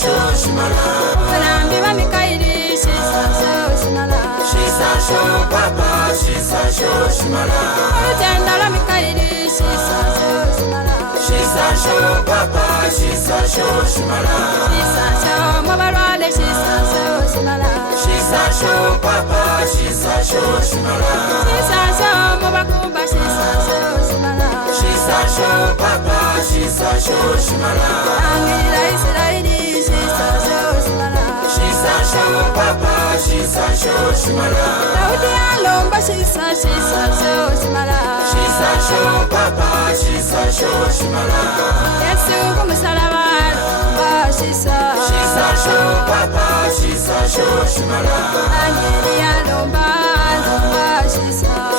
Shoshimala. Murambi wa Mikaeli, Shisa Shoshimala. Shisa Sho Papa, Shisa Shoshimala. Urugendo rwa Mikaeli, Shisa Shoshimala. Shisa Sho Papa, Shisa Shoshimala. Shisa Sho Mubarwale, Shisa Shoshimala. Shisa Sho Papa, Shisa Shoshimala. Shisa Sho Mubakumba, Shisa Shoshimala. Shisa Sho Papa, Shisa Shoshimala. Angela Israeli, Shisa Shoshimala. Shisa Sho Papa, Shisa Shoshimala. Daudi alomba, Shisa Shoshimala. Shisa Sho Papa, Shisa Shoshimala. Yesu kumusaraba alomba, Shisa Sho Papa, Shisa Shoshimala. Angeli alomba,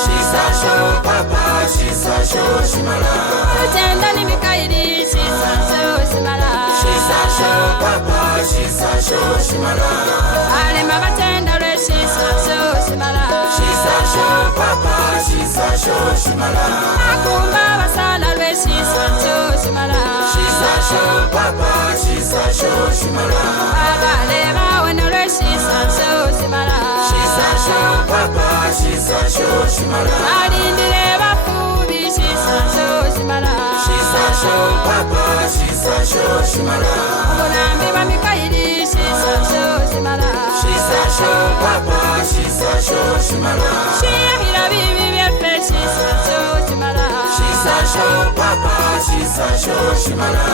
Shisa Sho Papa, Shisa Shoshimala. Urugendo ni Mikaeli, Shisa Shoshimala. Shisa Sho Papa, Shisa Shoshimala. Alema batenda lwe, Shisa Shoshimala. Shisa Sho Papa, Shisa Shoshimala. Akumba basala lwe, Shisa Shoshimala. Shisa Sho Papa, Shisa Shoshimala. Abale bawona lwe, Shisa Shoshimala. Shisa Sho Papa, Shisa Shoshimala. Alindile bafubi, Shisa Shoshimala. Shisa Sho Papa, Shisa Shoshimala. Murambi wa Mikaeli, Shisa Shoshimala. Shisa Sho Papa, Shisa Shoshimala. Shiyahira bibi byefe, Shisa Shoshimala. Shisa Sho Papa, Shisa Shoshimala.